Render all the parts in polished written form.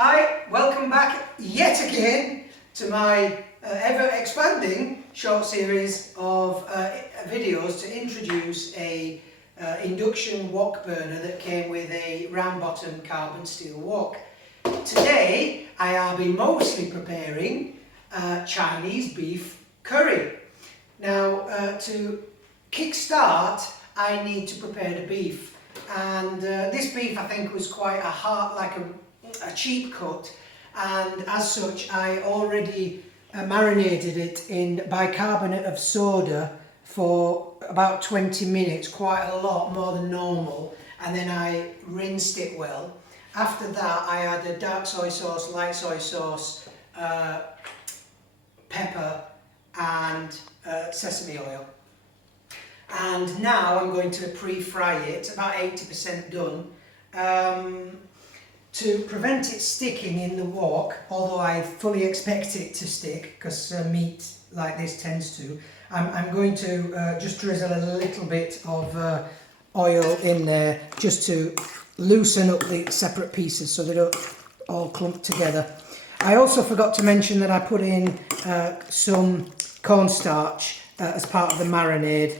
Hi, welcome back yet again to my ever-expanding short series of videos to introduce a induction wok burner that came with a round-bottom carbon steel wok. Today I will be mostly preparing Chinese beef curry. Now to kick-start I need to prepare the beef, and this beef I think was quite a cheap cut, and as such I already marinated it in bicarbonate of soda for about 20 minutes, quite a lot more than normal, and then I rinsed it well. After that I added dark soy sauce, light soy sauce, pepper and sesame oil. And now I'm going to pre-fry it, about 80% done. To prevent it sticking in the wok, although I fully expect it to stick because meat like this tends to, I'm going to just drizzle a little bit of oil in there just to loosen up the separate pieces so they don't all clump together. I also forgot to mention that I put in some cornstarch as part of the marinade.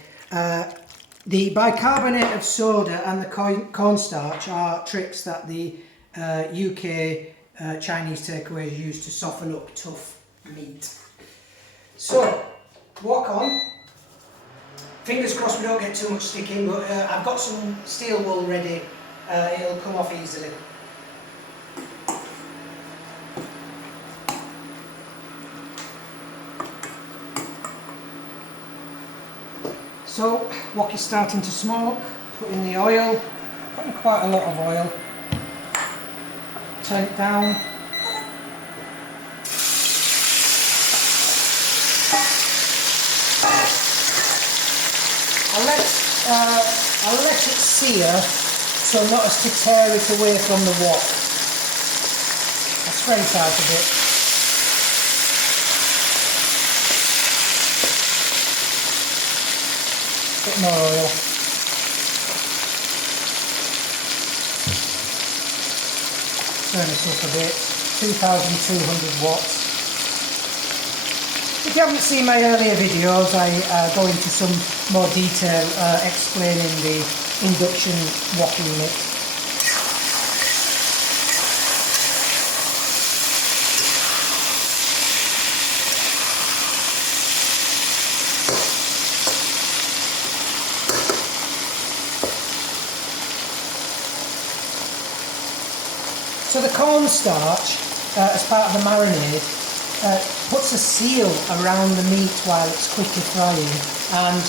The bicarbonate of soda and the cornstarch are tricks that the UK Chinese takeaways use to soften up tough meat. So, wok on. Fingers crossed we don't get too much sticking, but I've got some steel wool ready. It'll come off easily. So, wok is starting to smoke. Put in the oil. Put in quite a lot of oil. Turn it down. I'll let it sear so not as to tear it away from the wok. I'll spread it out a bit. Bit more oil. Turn this up a bit, 2,200 watts. If you haven't seen my earlier videos, I go into some more detail explaining the induction wok unit. So the cornstarch, as part of the marinade, puts a seal around the meat while it's quickly frying and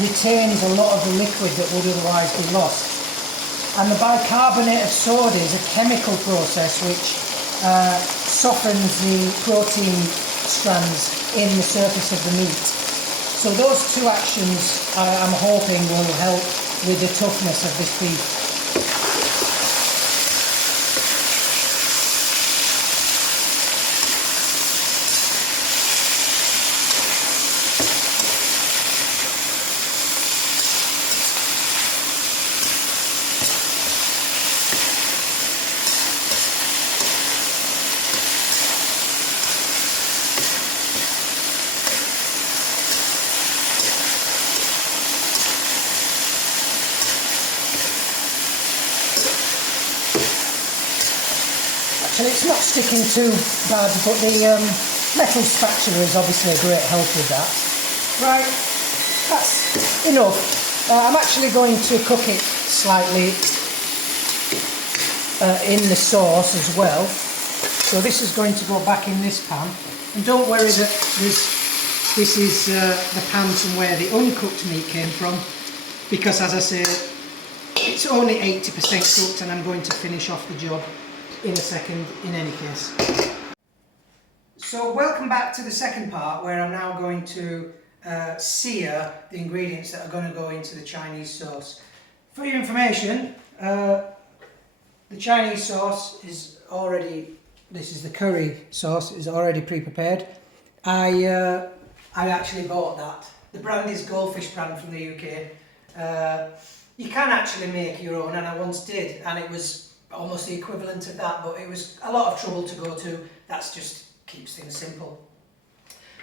retains a lot of the liquid that would otherwise be lost. And the bicarbonate of soda is a chemical process which softens the protein strands in the surface of the meat. So those two actions I'm hoping will help with the toughness of this beef. Actually, it's not sticking too bad, but the metal spatula is obviously a great help with that. Right, that's enough. I'm actually going to cook it slightly in the sauce as well. So this is going to go back in this pan. And don't worry that this is the pan from where the uncooked meat came from, because as I say, it's only 80% cooked and I'm going to finish off the job in a second in any case. So welcome back to the second part where I'm now going to sear the ingredients that are going to go into the Chinese sauce. For your information, the Chinese sauce is already, this is the curry sauce, is already pre-prepared. I actually bought that. The brand is Goldfish brand from the UK. You can actually make your own, and I once did, and it was almost the equivalent of that, but it was a lot of trouble to go to. That's just keeps things simple.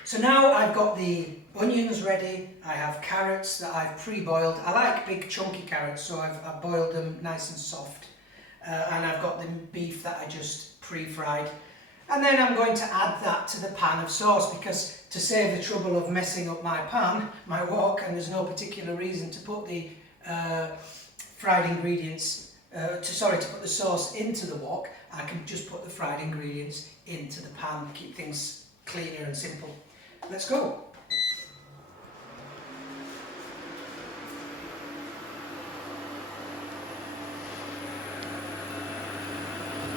So now I've got the onions ready, I have carrots that I've pre-boiled. I like big chunky carrots, so I've boiled them nice and soft. And I've got the beef that I just pre-fried. And then I'm going to add that to the pan of sauce, because to save the trouble of messing up my pan, my wok, and there's no particular reason to put the fried ingredients, to put the sauce into the wok, I can just put the fried ingredients into the pan, keep things cleaner and simple. Let's go.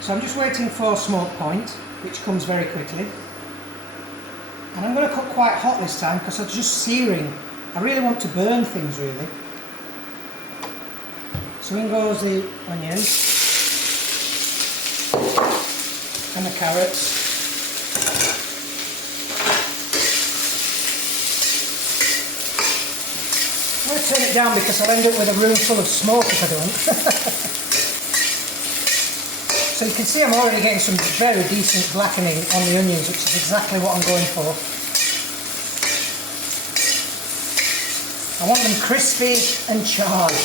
So I'm just waiting for smoke point, which comes very quickly. And I'm going to cook quite hot this time because I'm just searing. I really want to burn things really. So in goes the onions and the carrots. I'm going to turn it down because I'll end up with a room full of smoke if I don't. So you can see I'm already getting some very decent blackening on the onions, which is exactly what I'm going for. I want them crispy and charred.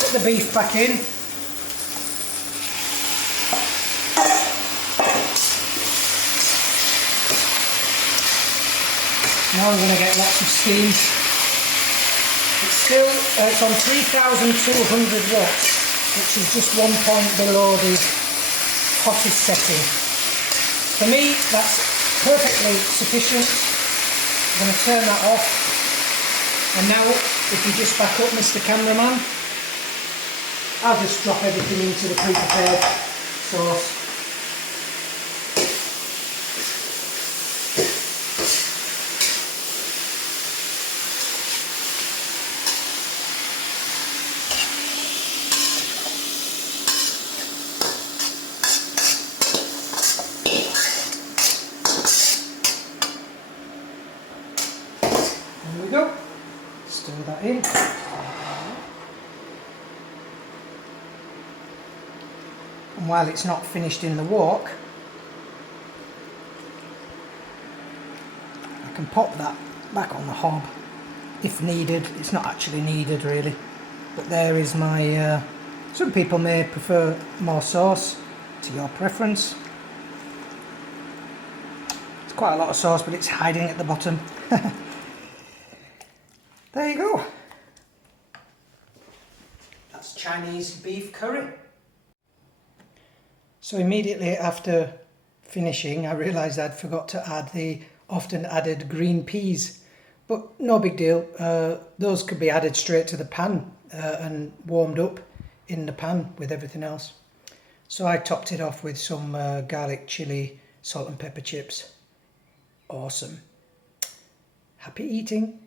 Put the beef back in. Now I'm going to get lots of steam. It's on 3,200 watts, which is just 1 point below the hottest setting. For me, that's perfectly sufficient. I'm going to turn that off. And now, if you just back up, Mr. Cameraman, I'll just drop everything into the pre-prepared sauce. There we go. Stir that in. And while it's not finished in the wok, I can pop that back on the hob if needed. It's not actually needed really, but there is my some people may prefer more sauce, to your preference. It's quite a lot of sauce, but it's hiding at the bottom. There you go. That's Chinese beef curry. So immediately after finishing, I realised I'd forgot to add the often added green peas, but no big deal. Those could be added straight to the pan and warmed up in the pan with everything else. So I topped it off with some garlic, chilli, salt and pepper chips. Awesome. Happy eating.